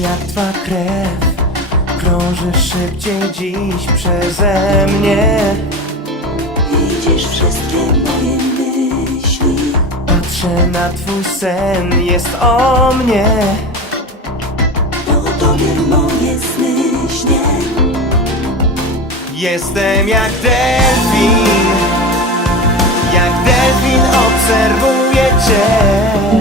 jak twa krew Krąży szybciej dziś przeze mnie. Widzisz wszystkie moje myśli. Patrzę na twój sen, jest o mnie. O tobie moje sny śnię Jestem jak delfin. Jak delfin obserwuję cię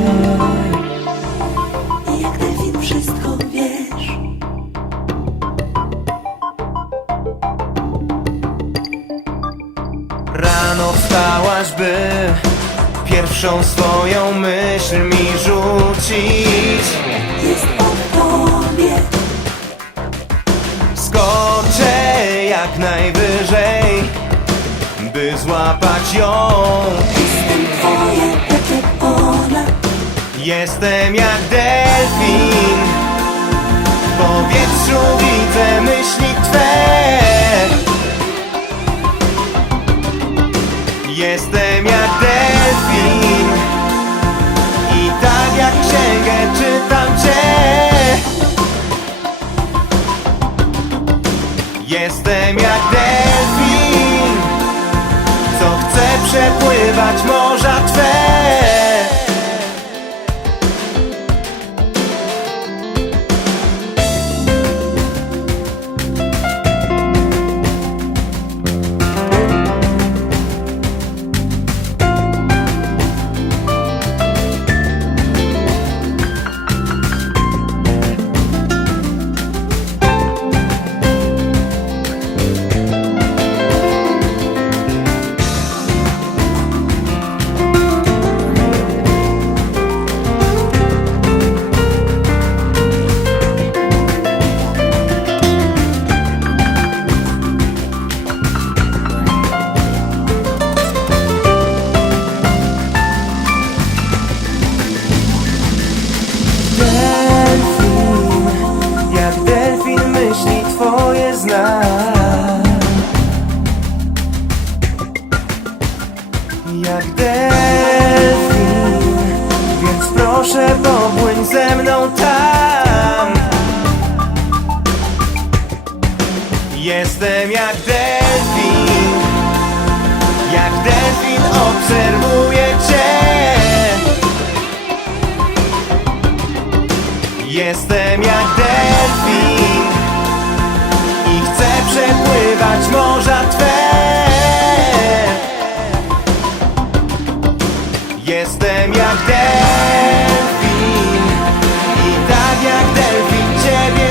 Rano wstałaś, by Pierwszą swoją myśl mi rzucić. Jest o tobie Skoczę jak najwyżej By złapać ją. Jestem twoje, tak jak ona. Jestem jak delfin Jestem jak delfin. I tak jak księgę czytam Cię. Jestem jak delfin. Co chce przepływać morza Twe Jak delfin, więc proszę popłyń ze mną tam. Jestem jak delfin, jak delfin obserwuję cię. Jestem jak delfin. I chcę przepływać morza Twe Jestem jak delfin. I tak jak delfin ciebie